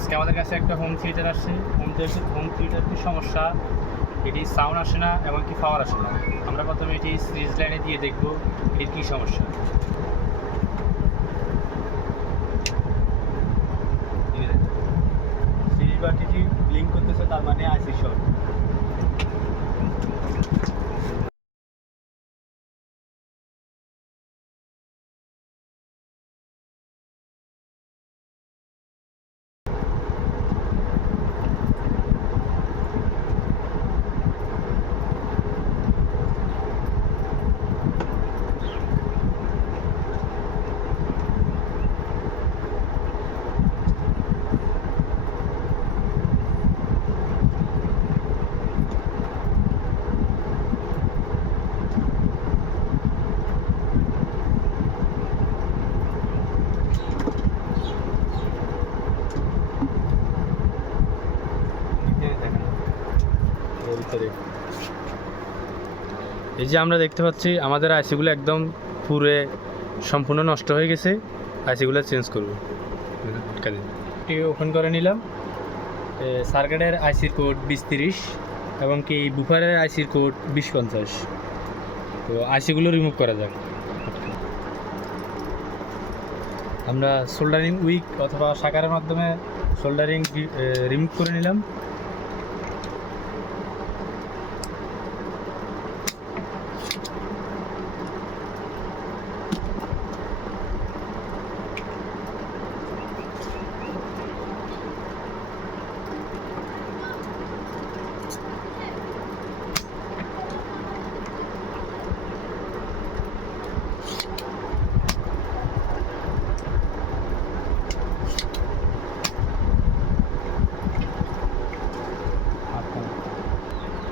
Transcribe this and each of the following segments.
আজকে আমাদের কাছে একটা হোম থিয়েটার আসছে। হোম থিয়েটারটির সমস্যা, এটি সাউন্ড আসে না, এমনকি পাওয়ার আসে না। আমরা প্রথমে এটি সিরিজ লাইনে দিয়ে দেখব এর কী সমস্যা। সিরিজ বাটিটি ব্লিঙ্ক করতেছে, তার মানে আইসি শর্ট। এই যে আমরা দেখতে পাচ্ছি আমাদের আইসিগুলো একদম পুরে সম্পূর্ণ নষ্ট হয়ে গেছে। আইসিগুলো চেঞ্জ করবো। ওপেন করে নিলাম। সার্কিটের আইসির কোড 2030 এবং কি বুফারের আইসির কোড 2050। তো আইসিগুলো রিমুভ করা যাক। আমরা সোল্ডারিং উইক অথবা শাকারের মাধ্যমে সোল্ডারিং রিমুভ করে নিলাম।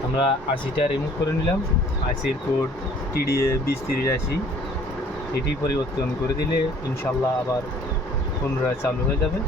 আমরা আইসিটা রিমুভ করে নিলাম। আইসির কোড TDA 2030 এটি পরিবর্তন করে দিলে ইনশাল্লাহ আবার পুনরায় চালু হয়ে যাবে।